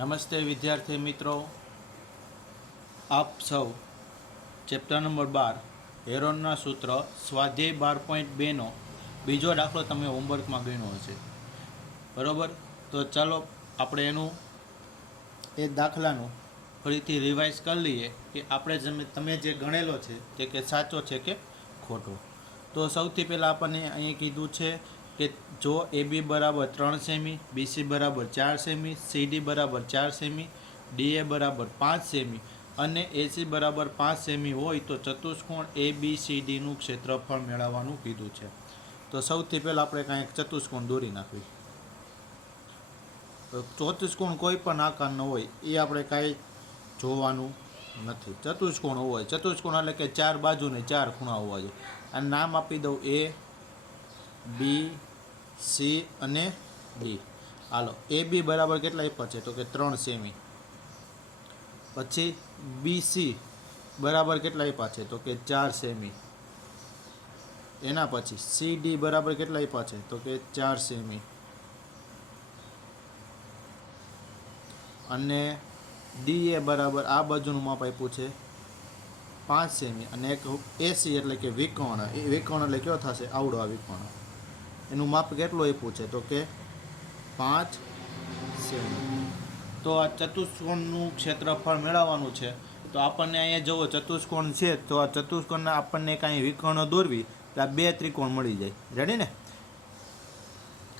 નમસ્તે વિદ્યાર્થી મિત્રો, આપ સૌ ચેપ્ટર નંબર 12 હેરોનના સૂત્ર સ્વાધ્યાય 12.2નો બીજો દાખલો તમે હોમવર્કમાં ગણ્યો હશે, બરાબર? તો ચાલો આપણે એ દાખલાનું ફરીથી રિવાઇઝ કરી લઈએ કે આપણે તમે જે ગણેલો છે તે કે સાચો છે કે ખોટો. તો સૌથી પહેલાં આપણને અહીં કીધું છે કે જો AB બરાબર 3 સેમી, BC બરાબર 4 સેમી, CD બરાબર 4 સેમી, DA બરાબર 5 સેમી અને AC બરાબર 5 સેમી હોય તો ચતુષ્કોણ ABCDનું ક્ષેત્રફળ મેળવવાનું કીધું છે. તો સૌથી પહેલાં આપણે કાંઈક ચતુષ્કોણ દોરી નાખવી. ચતુષ્કોણ કોઈ પણ આકારનો હોય એ આપણે કાંઈ જોવાનું નથી. ચતુષ્કોણ હોય, ચતુષ્કોણ એટલે કે 4 બાજુ ને 4 ખૂણા હોવા જોઈએ. આ નામ આપી દઉં A, B, C અને D. હાલો, AB બરાબર કેટલા આપ્યા છે તો કે 3 સેમી. પછી BC બરાબર કેટલા આપ્યા છે તો કે 4 સેમી. એના પછી CD બરાબર કેટલા આપ્યા છે તો કે 4 સેમી. અને DA બરાબર આ બાજુનું માપ આપ્યું છે 5 સેમી અને એક AC એટલે કે વિકર્ણ. એ વિકર્ણ એટલે કયો થશે? આવડો આ વિકર્ણ. એનું માપ કેટલું આપ્યું છે તો કે 5 સેમી. તો આ ચતુષ્કોણનું ક્ષેત્રફળ મેળવવાનું છે. તો આપણને અહીંયા જુઓ ચતુષ્કોણ છે, તો આ ચતુષ્કોણના આપણને કાંઈ વિકર્ણ દોરવી તો આ 2 ત્રિકોણ મળી જાય. રેડી ને?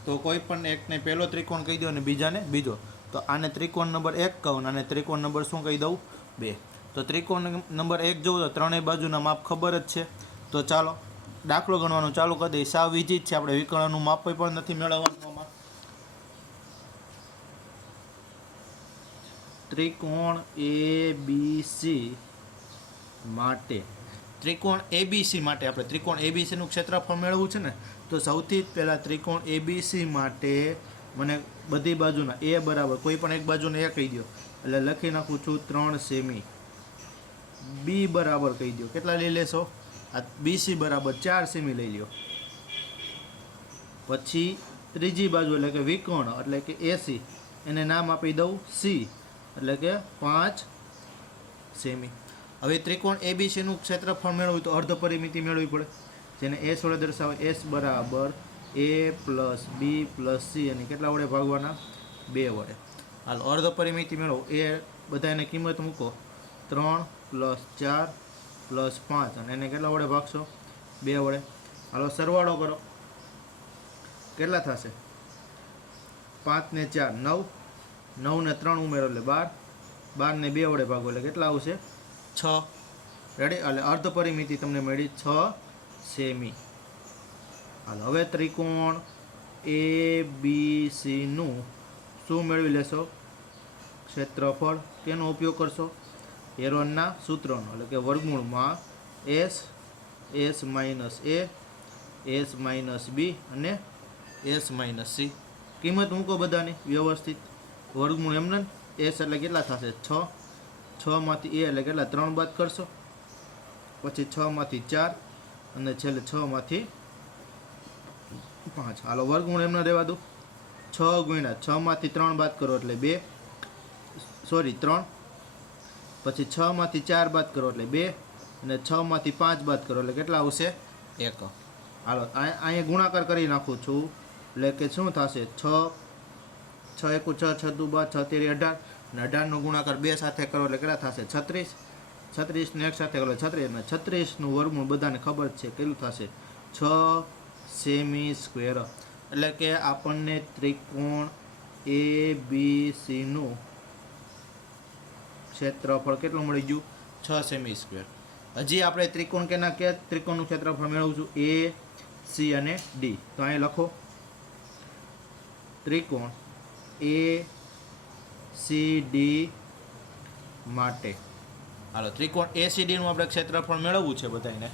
તો કોઈ પણ એકને પહેલો ત્રિકોણ કહી દો અને બીજાને બીજો. તો આને ત્રિકોણ નંબર 1 કહું અને ત્રિકોણ નંબર શું કહી દઉં? 2. તો ત્રિકોણ નંબર 1 જોવો તો ત્રણેય બાજુના માપ ખબર જ છે. તો ચાલો દાખલો ગણવાનું ચાલુ કરી દઈએ. સાવ ઈજી જ છે, આપણે વિકર્ણનું માપ પણ નથી મેળવવાનું આમાં. ત્રિકોણ ABC માટે આપણે ત્રિકોણ ABCનું ક્ષેત્રફળ મેળવવું છે ને, તો સૌથી પહેલાં ત્રિકોણ ABC માટે મને બધી બાજુના A બરાબર કોઈ પણ એક બાજુને A કહી દો એટલે લખી નાખું છું 3 સેમી. B બરાબર કહી દો, કેટલા લઈ લેશો? આ BC બરાબર 4 સેમી લઈ લ્યો. પછી ત્રીજી બાજુ એટલે કે વિકર્ણ એટલે કે AC, એને નામ આપી દઉં C એટલે કે 5 સેમી. હવે ત્રિકોણ ABCનું ક્ષેત્રફળ મેળવવું તો અર્ધ પરિમિતિ મેળવવી પડે, જેને S વડે દર્શાવે. S બરાબર A plus B plus C અને કેટલા વડે ભાગવાના? 2 વડે. હાલો, અર્ધ પરિમિતિ મેળવો. એ બધાને કિંમત મૂકો. 3 પ્લસ 4 પ્લસ 5 અને એને કેટલા વડે ભાગશો? 2 વડે. હાલો, સરવાળો કરો. કેટલા થશે? 5 ને 4 9, 9 ને 3 ઉમેરો એટલે 12, 12 ને 2 વડે ભાગો એટલે કેટલા આવશે? 6. રેડી? એટલે અર્ધ પરિમિતિ તમને મળી 6 સેમી. હાલો, હવે ત્રિકોણ ABCનું શું મેળવી લેશો? ક્ષેત્રફળ. તેનો ઉપયોગ કરશો હેરોનના સૂત્રનો, એટલે કે વર્ગમૂળમાં S, S minus A, S minus B અને S માઇનસ C. કિંમત મૂકો બધાની વ્યવસ્થિત. વર્ગમૂળ એમને S એટલે કેટલા થશે? 6. 6 માંથી A એટલે કેટલા? 3 બાદ કરશો. પછી 6 માંથી 4 અને છેલ્લે 6 માંથી 5. હાલો, વર્ગમૂળ એમને રહેવા દો. 6 ગુણ્યા 6 માંથી 3 બાદ કરો એટલે 3. પછી 6 માંથી 4 બાદ કરો એટલે 2 અને 6 માંથી 5 બાદ કરો એટલે કેટલા આવશે? 1. હાલો, અહીંયા ગુણાકાર કરી નાખું છું એટલે કે શું થશે? 6 6 1 6 6 2 12 6 13 18 અને 18 નો ગુણાકાર 2 સાથે કરો એટલે કેટલા થશે? 36. 36 ને 1 સાથે કરો 36 અને 36નું વર્ગમૂળ બધાને ખબર છે કેટલું થશે? 6 સેમી સ્ક્વેર. એટલે કે આપણને ત્રિકોણ ABCનું ક્ષેત્રફળ કેટલું મળી ગયું? 6 સેમી સ્ક્વેર. હજી આપણે ત્રિકોણ ત્રિકોણનું ક્ષેત્રફળ મેળવશું A, C અને D. તો અહીં લખો ત્રિકોણ ACD માટે. હાલો, ત્રિકોણ ACDનું આપણે ક્ષેત્રફળ મેળવવું છે બધાને.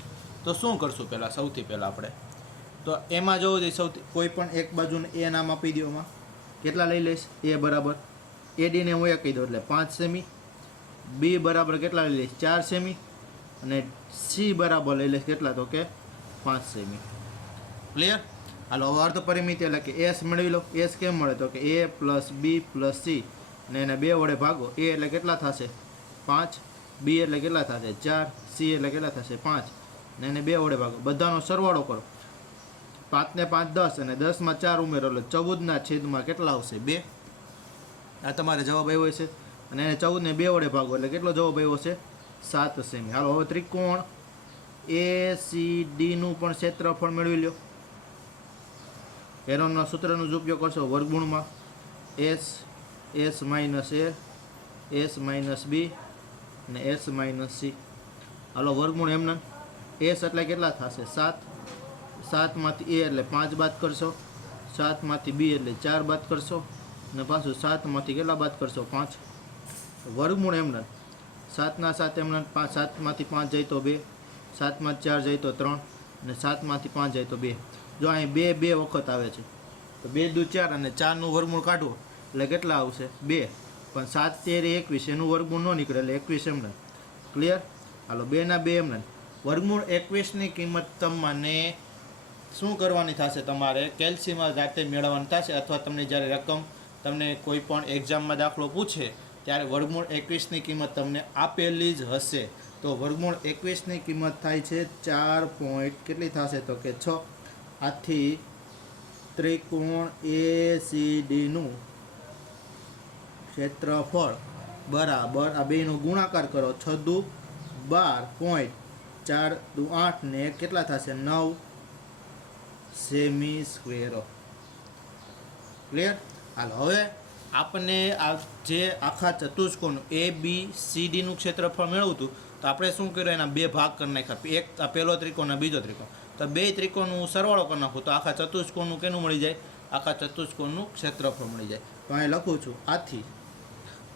તો શું કરશું? પહેલાં સૌથી પહેલાં આપણે તો એમાં જોવું જોઈએ કોઈ પણ એક બાજુને A નામ આપી દો. એમાં કેટલા લઈ લઈશ? A બરાબર AD ને હું 1 કહી દઉં એટલે 5 સેમી. B બરાબર કેટલા લઈ લઈશ? 4 સેમી. અને C બરાબર લઈ લઈશ કેટલા તો કે 5 સેમી. ક્લિયર? હાલો, અર્ધ પરિમિતિ એટલે કે S મેળવી લો. S કેમ મળે તો કે A plus B plus C ને એને 2 વડે ભાગો. એ એટલે કેટલા થશે? 5. બી એટલે કેટલા થશે? 4. સી એટલે કેટલા થશે? 5. ને એને 2 વડે ભાગો. બધાનો સરવાળો કરો. 5 ને 5 10 અને 10 માં 4 ઉમેરો એટલે 14 ના છેદમાં કેટલા આવશે? 2. આ તમારે જવાબ આવ્યો છે. અને એને 14 ને 2 વડે ભાગો એટલે કેટલો જવાબ આવ્યો છે? 7 સેમી. હાલો હવે ત્રિકોણ ACD નું પણ ક્ષેત્રફળ મેળવી લ્યો. હેરોનના સૂત્રનો જ ઉપયોગ કરશો. વર્ગમૂળમાં S minus A, S minus B અને S માઇનસ C. હાલો વર્ગમૂળ એમને. S એટલે કેટલા થશે? 7. 7 માંથી A એટલે 5 બાદ કરશો. 7 માંથી B એટલે 4 બાદ કરશો. અને પાછું 7 માંથી કેટલા બાદ કરશો? 5. વર્ગમૂળ એમને. 7 ના 7 એમને. 7 માંથી 5 જાય તો 2, 7 માંથી 4 જાય તો 3 અને 7 માંથી 5 જાય તો 2. જો અહીં 2 વખત આવે છે તો 2 દુ 4 અને 4 નું વર્ગમૂળ કાઢવો એટલે કેટલા આવશે? 2. પણ 7 13 21 એનું વર્ગમૂળ ન નીકળે એટલે 21 એમને. ક્લિયર? હાલો 2 ના 2 એમને. વર્ગમૂળ 21 ની કિંમત તમને શું કરવાની થશે? તમારે કેલ્સીમાં જાતે મેળવવાની થશે, અથવા તમને જ્યારે રકમ તમને કોઈ પણ એક્ઝામમાં દાખલો પૂછે ત્યારે વર્ગમૂળ 21 ની કિંમત તમને આપેલી જ હશે. તો વર્ગમૂળ 21 ની કિંમત થાય છે 4 પોઈન્ટ કેટલી થશે? તો કે 6. આથી ત્રિકોણ ACD નું ક્ષેત્રફળ બરાબર આ બેનો ગુણાકાર કરો. 6 દુ 12 પોઈન્ટ 4 દુ 8 ને કેટલા થશે? 9 સેમી સ્ક્વેર. ક્લિયર? હાલ હવે આપણને આ જે આખા ચતુષ્કોણ ABCD નું ક્ષેત્રફળ મેળવવું હતું તો આપણે શું કર્યું? એના 2 ભાગ કરી નાખ્યા. એક આ પહેલો ત્રિકોણ અને બીજો ત્રિકોણ. તો 2 ત્રિકોણનું સરવાળો કરી નાખું તો આખા ચતુષ્કોણનું કેનું મળી જાય? આખા ચતુષ્કોણનું ક્ષેત્રફળ મળી જાય. તો અહીં લખું છું. આથી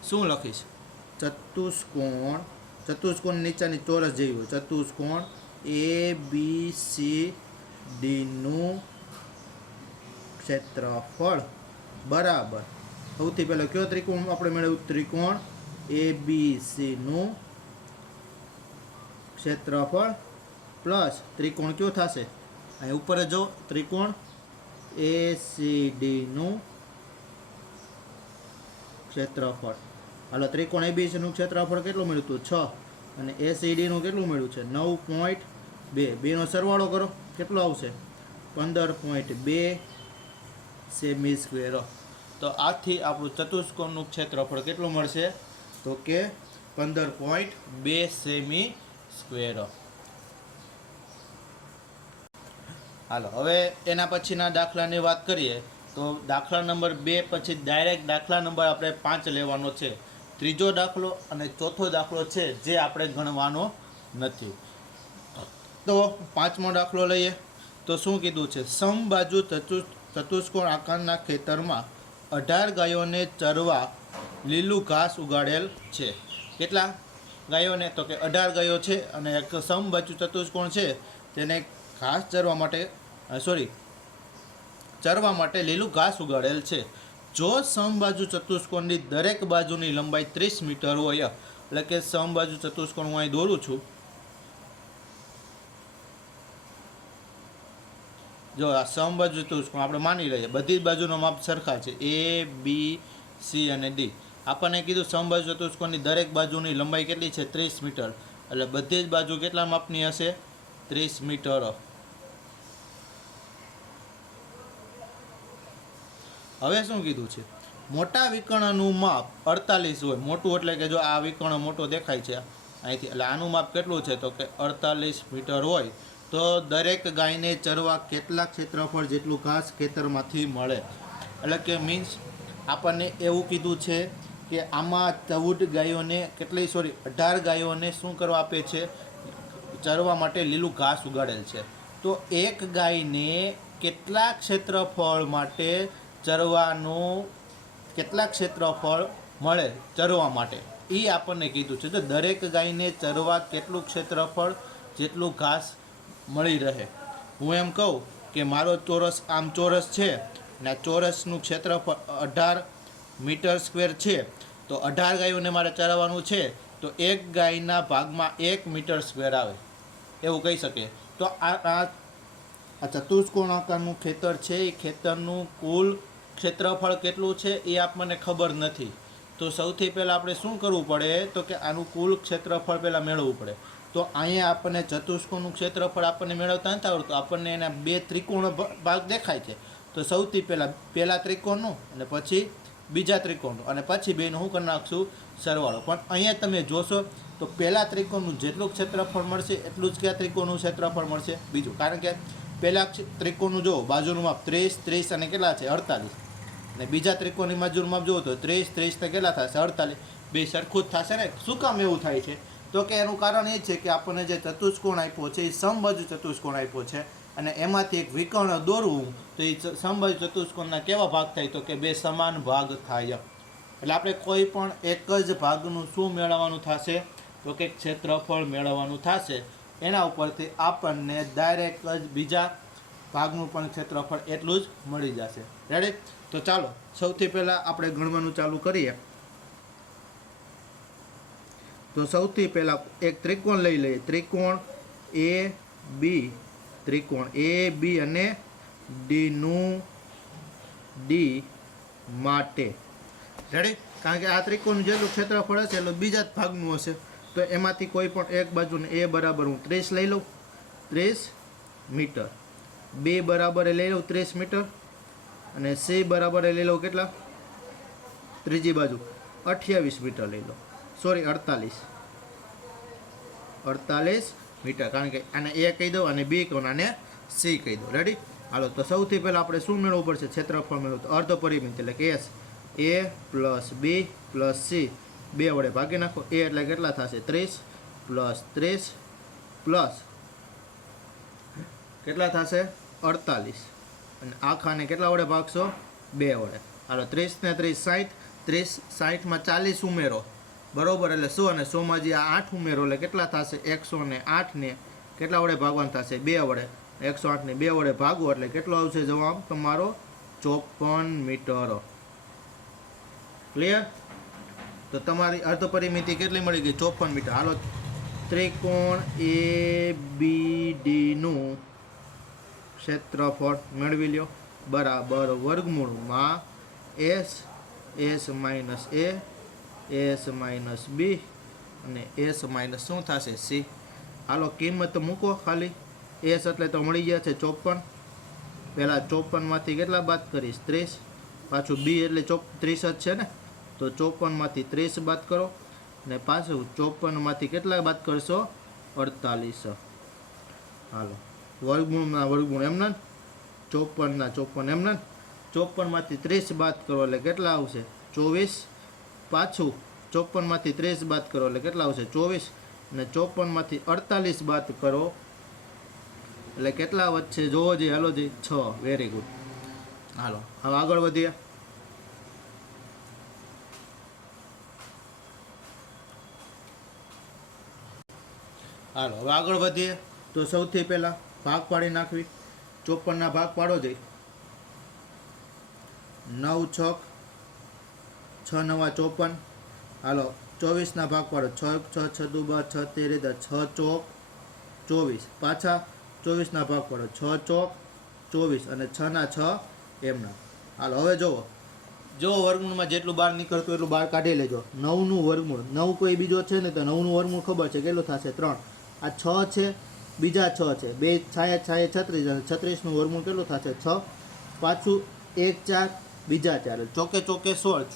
શું લખીશ? ચતુષ્કોણ નીચેની ચોરસ જેવી હોય. ચતુષ્કોણ ABCD નું ક્ષેત્રફળ બરાબર સૌથી પહેલા કયો ત્રિકોણ આપણે મેળવ્યું? ત્રિકોણ ABC નું ક્ષેત્રફળ પ્લસ ત્રિકોણ કયો થશે? અહીં ઉપર જો ત્રિકોણ ACD નું ક્ષેત્રફળ. હાલો ત્રિકોણ ABC નું ક્ષેત્રફળ કેટલું મળ્યું હતું? 6. અને ACD નું કેટલું મળ્યું છે? 9.2. બેનો સરવાળો કરો કેટલો આવશે? 15.2 સેમી સ્ક્વેર. તો આથી આપણું ચતુષ્કોણનું ક્ષેત્રફળ કેટલું મળશે? તો કે 15.2 સેમી સ્ક્વેર. હાલો હવે એના પછીના દાખલાની વાત કરીએ તો દાખલા નંબર 2 પછી ડાયરેક્ટ દાખલા નંબર આપણે 5 લેવાનો છે. ત્રીજો દાખલો અને ચોથો દાખલો છે જે આપણે ગણવાનો નથી. તો 5મો દાખલો લઈએ તો શું કીધું છે? સમબાજુ ચતુષ્કોણ આકારના ખેતરમાં 18 ગાયોને ચરવા લીલું ઘાસ ઉગાડેલ છે. કેટલા ગાયોને? તો કે 18 ગાયો છે અને એક સમબાજુ ચતુષ્કોણ છે તેને ઘાસ ચરવા માટે લીલું ઘાસ ઉગાડેલ છે. જો સમબાજુ ચતુષ્કોણની દરેક બાજુની લંબાઈ 30 મીટર હોય, એટલે કે સમબાજુ ચતુષ્કોણ હું અહીં દોરું છું. જો આ સમબાજુ ચતુષ્કોણ આપણે માની લઈએ બધી જ બાજુનો માપ સરખા છે, ABC અને D. આપણને કીધું સમબાજુ ચતુષ્કોણની દરેક બાજુની લંબાઈ કેટલી છે? 30 મીટર. એટલે બધી જ બાજુ કેટલા માપની હશે? 30 મીટર. હવે શું કીધું છે? મોટા વિકર્ણનું માપ 48 હોય. મોટું એટલે કે જો આ વિકર્ણ મોટો દેખાય છે અહીંથી, એટલે આનું માપ કેટલું છે? તો કે 48 મીટર હોય. તો દરેક ગાયને ચરવા કેટલા ક્ષેત્રફળ જેટલું ઘાસ ખેતરમાંથી મળે? એટલે કે મીન્સ આપણને એવું કીધું છે કે આમાં 18 ગાયોને શું કરવા આપે છે? ચરવા માટે લીલું ઘાસ ઉગાડેલ છે. તો એક ગાયને કેટલા ક્ષેત્રફળ માટે કેટલા ક્ષેત્રફળ મળે ચરવા માટે એ આપણને કીધું છે. તો દરેક ગાયને ચરવા કેટલું ક્ષેત્રફળ જેટલું ઘાસ મળી રહે. હું એમ કહું કે મારો ચોરસ આમ ચોરસ છે ને ચોરસનું ક્ષેત્રફળ 18 મીટર સ્ક્વેર છે. તો 18 ગાયોને મારે ચરાવવાનું છે તો એક ગાયના ભાગમાં 1 મીટર સ્ક્વેર આવે એવું કહી શકીએ. તો આ ચતુષ્કોણ આકારનું ખેતર છે એ ખેતરનું કુલ ક્ષેત્રફળ કેટલું છે એ આપણને ખબર નથી. તો સૌથી પહેલાં આપણે શું કરવું પડે તો કે આનું કુલ ક્ષેત્રફળ પહેલાં મેળવવું પડે. તો અહીંયા આપણને ચતુષ્કોણનું ક્ષેત્રફળ આપણને મેળવતા નથી આવડતું, આપણને એના બે ત્રિકોણ ભાગ દેખાય છે. તો સૌથી પહેલા ત્રિકોણનું અને પછી બીજા ત્રિકોણનું અને પછી બેનું શું કરી નાખશું સરવાળો. પણ અહીંયા તમે જોશો તો પહેલા ત્રિકોણનું જેટલું ક્ષેત્રફળ મળશે એટલું જ કયા ત્રિકોણનું ક્ષેત્રફળ મળશે બીજું. કારણ કે પહેલા ત્રિકોણનું જુઓ બાજુનું માપ 30 30 અને કેટલા છે 48, અને બીજા ત્રિકોણની બાજુનું માપ જુઓ તો 30 30 ને કેટલા થશે 48, બે સરખું જ થશે ને. શું કામ એવું થાય છે તો કે એનું કારણ એ છે કે આપણને જે ચતુષ્કોણ આપ્યો છે એ સમબાજુ ચતુષ્કોણ આપ્યો છે, અને એમાંથી એક વિકર્ણ દોરવું તો એ સમબાજુ ચતુષ્કોણના કેવા ભાગ થાય તો કે બે સમાન ભાગ થાય. એટલે આપણે કોઈ પણ એક જ ભાગનું શું મેળવવાનું થશે તો કે ક્ષેત્રફળ મેળવવાનું થશે. એના ઉપરથી આપણને ડાયરેક્ટ જ બીજા ભાગનું પણ ક્ષેત્રફળ એટલું જ મળી જશે. રેડી? તો ચાલો સૌથી પહેલાં આપણે ગણવાનું ચાલુ કરીએ. તો સૌથી પહેલાં એક ત્રિકોણ લઈ લઈએ, ત્રિકોણ એ બી, ત્રિકોણ એ બી અને ડીનું ડી માટે. રેડી? કારણ કે આ ત્રિકોણનું જેટલું ક્ષેત્રફળ હશે એટલું બીજા જ ભાગનું હશે. તો એમાંથી કોઈ પણ એક બાજુને એ બરાબર હું 30 લઈ લઉં, 30 મીટર. બે બરાબર લઈ લઉં 30 મીટર, અને સી બરાબર લઈ લઉં કેટલા ત્રીજી બાજુ 28 મીટર લઈ લો, સોરી 48 મીટર. કારણ કે આને એ કહી દઉં અને બી કહું અને સી કહી દઉં. રેડી? હાલો, તો સૌથી પહેલાં આપણે શું મેળવવું પડશે ક્ષેત્રફળ મેળવવું તો અર્ધ પરિમિત એટલે કે એસ, એ પ્લસ બી પ્લસ સી બે વડે ભાગી નાખો. એ એટલે કેટલા થશે 30 પ્લસ 30 પ્લસ કેટલા થશે 48, અને આખાને કેટલા વડે ભાગશો બે વડે. હાલો, 30 ને 30 60, 30 60માં 40 ઉમેરો બરોબર એટલે 100, અને 100માં જે 8 ઉમેરો એટલે કેટલા થશે 108 ને કેટલા વડે ભાગવાનું થશે બે વડે. 108 ને બે વડે ભાગો એટલે કેટલો આવશે જવાબ તમારો 54 મીટર. ક્લિયર? તો તમારી અર્ધ પરિમિતિ કેટલી મળી ગઈ 54 મીટર. હાલો, ત્રિકોણ એ બી ડીનું ક્ષેત્રફળ મેળવી લ્યો બરાબર વર્ગમૂળમાં એસ, એસ માઇનસ એ, એસ માઇનસ બી અને એસ માઇનસ શું થશે સી. હાલો, કિંમત મૂકો ખાલી. એસ એટલે તો મળી ગયા છે 54. પહેલાં 54માંથી કેટલા બાદ કરીશ 30, પાછું બી એટલે 30 જ છે ને, તો 54માંથી 30 બાદ કરો, અને પાછું 54માંથી કેટલા બાદ કરશો 48. હાલો, વર્ગમૂળના વર્ગમૂળ એમને, 54ના 54 એમને, 54માંથી 30 બાદ કરો એટલે કેટલા આવશે 24. પાછું 54માંથી 30 બાદ કરો એટલે કેટલા આવશે 24, અને 54માંથી 48 બાદ કરો એટલે કેટલા વધશે જોવો જોઈએ. હાલો જી 6. Very good. હાલો, હવે આગળ વધીએ. હાલો, હવે આગળ વધીએ. તો સૌથી પહેલાં ભાગ પાડી નાખવી. 54ના ભાગ પાડો જઈ 9 6 6 9 54. હાલો, 24ના ભાગ પાડો 6 6 6 2 6 13 6 ચોક 24. પાછા 24ના ભાગ પાડો 6 ચોક 24 અને 6ના 6 એમના. હાલો, હવે જુઓ વર્ગમૂળમાં જેટલું બહાર નીકળતું એટલું બહાર કાઢી લેજો. 9નું વર્ગમૂળ, 9 કોઈ બીજો છે ને તો 9નું વર્ગમૂળ ખબર છે કેટલું થશે 3. આ 6 છે, બીજા 6 છે, બે છાયા 36, અને 36નું વર્ગમૂળ કેટલું થશે 6. પાછું 1 4 બીજા 4 ચોકે ચોકે 16.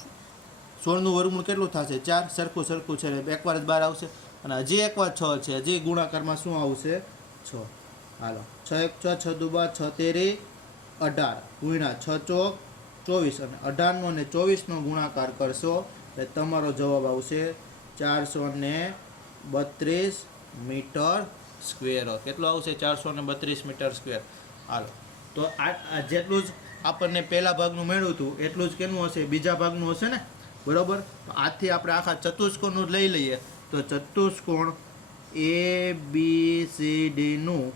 16નું વર્ગમૂળ કેટલું થશે 4. સરખું છે એકવાર જ બહાર આવશે, અને હજી એકવાર 6 છે, હજી ગુણાકારમાં શું આવશે 6. હાલો, 6 1 6 6 2 6 13 18 ગુણ્યા 6 ચોક 24, અને 18નો અને 24નો ગુણાકાર કરશો એટલે તમારો જવાબ આવશે 432 મીટર સ્ક્વેર. કેટલો આવશે 432 મીટર સ્ક્વેર. હાલો, તો આ જેટલું જ આપણને પહેલા ભાગનું મેળવ્યું હતું એટલું જ કેનું હશે બીજા ભાગનું હશે ને, બરાબર. તો આથી આપણે આખા ચતુષ્કોણનું લઈ લઈએ. તો ચતુષ્કોણ એ બી સી ડીનું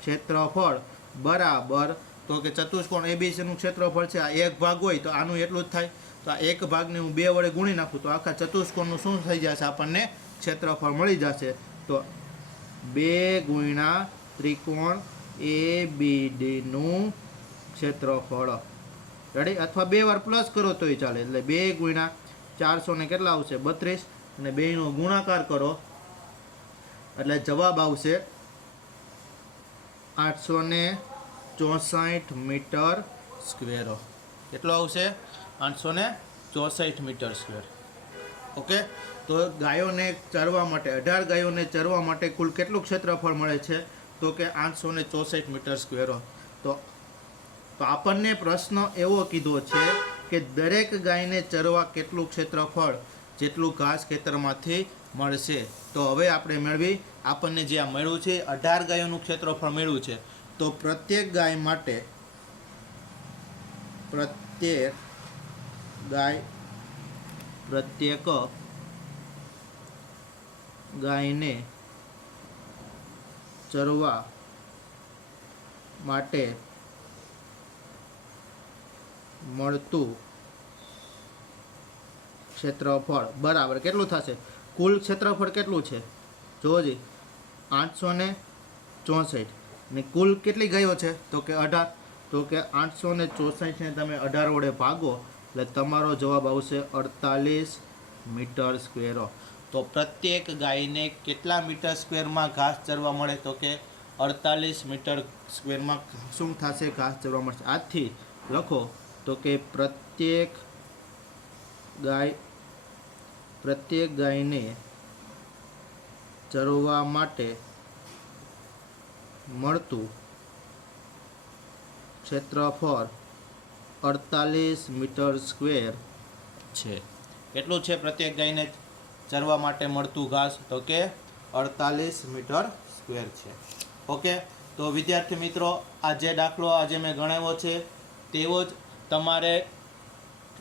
ક્ષેત્રફળ બરાબર, તો કે ચતુષ્કોણ એબીસીનું ક્ષેત્રફળ છે આ એક ભાગ હોય તો આનું એટલું જ થાય. તો આ એક ભાગને હું 2 વડે ગુણી નાખું તો આખા ચતુષ્કોણનું શું થઈ જશે આપણને ક્ષેત્રફળ મળી જશે. તો 2 ગુણ્યા ત્રિકોણ એ બી ડીનું ક્ષેત્રફળ રેડી, અથવા 2 વાર પ્લસ કરો તોય ચાલે. એટલે 2 ગુણ્યા 400 ને કેટલા આવશે 32, અને 2નો ગુણાકાર કરો એટલે જવાબ આવશે 864 મીટર સ્ક્વેર. કેટલો આવશે? 864 મીટર સ્ક્વેર. ઓકે, તો ગાયોને ચરવા માટે 18 ગાયોને ચરવા માટે કુલ કેટલું ક્ષેત્રફળ મળે છે? તો કે 864 મીટર સ્ક્વેર. તો આપણને પ્રશ્ન એવો કીધો છે કે દરેક ગાયને ચરવા કેટલું ક્ષેત્રફળ જેટલું ઘાસ ખેતરમાંથી મળશે. તો હવે આપણે મેળવી, આપણને જે આ મળ્યું છે 18 ગાયોનું ક્ષેત્રફળ મળ્યું છે. તો પ્રત્યેક ગાયને ચરવા માટે મળતું ક્ષેત્રફળ બરાબર કેટલું થશે? કુલ ક્ષેત્રફળ કેટલું છે? જોજી 864 ને કુલ કેટલી ગાયો છે? તો કે 18. તો કે 864 ને તમે 18 વડે ભાગો એટલે તમારો જવાબ આવશે 48 મીટર સ્ક્વેર. તો પ્રત્યેક ગાયને કેટલા મીટર સ્ક્વેરમાં ઘાસ ચરવા મળે? તો કે 48 મીટર સ્ક્વેરમાં શું થશે? ઘાસ ચરવા મળશે. આથી લખો તો કે પ્રત્યેક ગાયને ચરવા માટે મળતું ક્ષેત્રફળ 48 મીટર સ્ક્વેર છે. કેટલું છે પ્રત્યેક ગાયને ચરવા માટે મળતું ઘાસ? તો કે 48 મીટર સ્ક્વેર છે. ઓકે, તો વિદ્યાર્થી મિત્રો, આ જે દાખલો આજે મેં ગણાવ્યો છે તેવો જ તમારે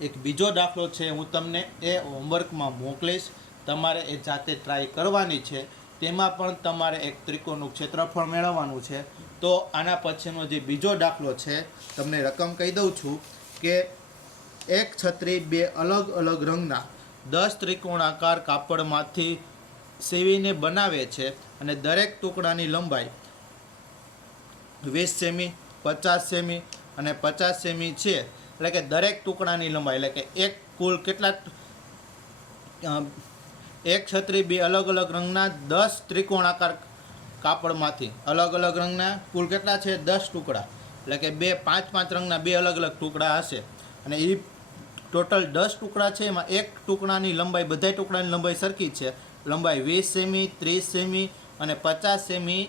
એક બીજો દાખલો છે, હું તમને એ હોમવર્કમાં મોકલીશ. તમારે એ જાતે ટ્રાય કરવાની છે. તેમાં પણ તમારે એક ત્રિકોણનું ક્ષેત્રફળ મેળવવાનું છે. તો આના પછીનો જે બીજો દાખલો છે, તમને રકમ કહી દઉં છું કે એક છત્રી 2 અલગ અલગ રંગના 10 ત્રિકોણાકાર કાપડમાંથી સીવીને બનાવે છે, અને દરેક ટુકડાની લંબાઈ 20 સેમી, 50 સેમી અને 50 સેમી છે. એટલે કે દરેક ટુકડાની લંબાઈ, એટલે કે એક કુલ કેટલા, એક છત્રી 2 અલગ અલગ રંગના 10 ત્રિકોણાકાર કાપડમાંથી અલગ અલગ રંગના કુલ કેટલા છે? 10 ટુકડા. એટલે કે 5 રંગના 2 અલગ અલગ ટુકડા હશે, અને એ ટોટલ 10 ટુકડા છે. એમાં એક ટુકડાની લંબાઈ, બધા ટુકડાની લંબાઈ સરખી છે. લંબાઈ 20 સેમી, 30 સેમી અને 50 સેમી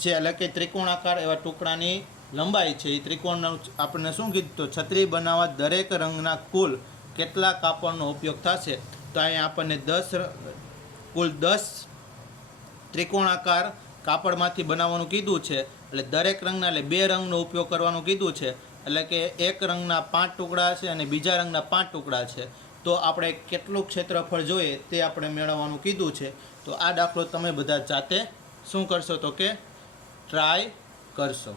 છે. એટલે કે ત્રિકોણાકાર એવા ટુકડાની લંબાઈ છે. એ ત્રિકોણનું આપણને શું કીધું? તો છત્રી બનાવવા દરેક રંગના કુલ કેટલા કાપડનો ઉપયોગ થશે? તો અહીંયા આપણને કુલ 10 ત્રિકોણાકાર કાપડમાંથી બનાવવાનું કીધું છે. એટલે દરેક રંગના, એટલે 2 રંગનો ઉપયોગ કરવાનું કીધું છે. એટલે કે એક રંગના 5 ટુકડા છે અને બીજા રંગના 5 ટુકડા છે. તો આપણે કેટલું ક્ષેત્રફળ જોઈએ તે આપણે મેળવવાનું કીધું છે. તો આ દાખલો તમે બધા જાતે શું કરશો? તો કે ટ્રાય કરશો.